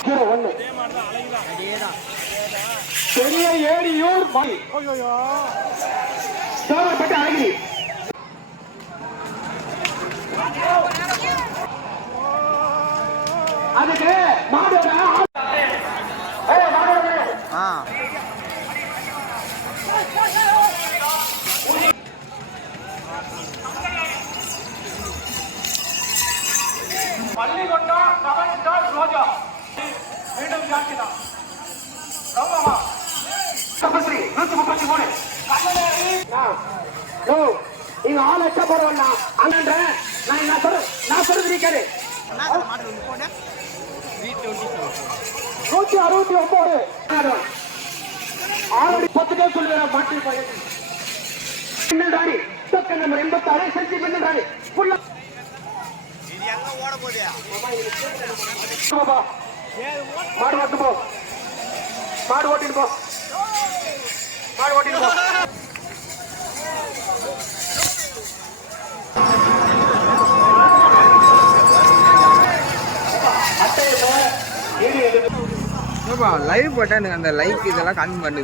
Zero ஒன்னு பெரிய ஏரியூர் சோழப்பட்டு அழகிரி அதுக்கு மாடோட ஆள்- ஆ பள்ளிகொண்டம் செவன் ஸ்டார் ரோஜா. மீண்டும் ஜாக்கிதான் கௌரவமா கம்பல்சரி நூத்தி முப்பத்தி மூணு. நீங்க ஆள் எச்ச போறவண்ணா அண்ணன்ற நான் நான் சொல்ற நான் சொல்றது நீ கேளு நூத்தி அறுபத்தி ஒன்பது ஆல்ரெடி பத்து பேர் சொல்லுவேன் மாற்றி பையன். பின்னண்டாடி டோக்கன் நம்பர் எண்பத்தாறு செஞ்சு பின்னண்டாடி ஃபுல்லா மாடு ஓட்டு போ மாடு ஓட்டிட்டு போ மாடு ஓட்டிட்டு போ லைவ் போட்டா எனக்கு அந்த லைக் இதெல்லாம் காமி பண்ணுது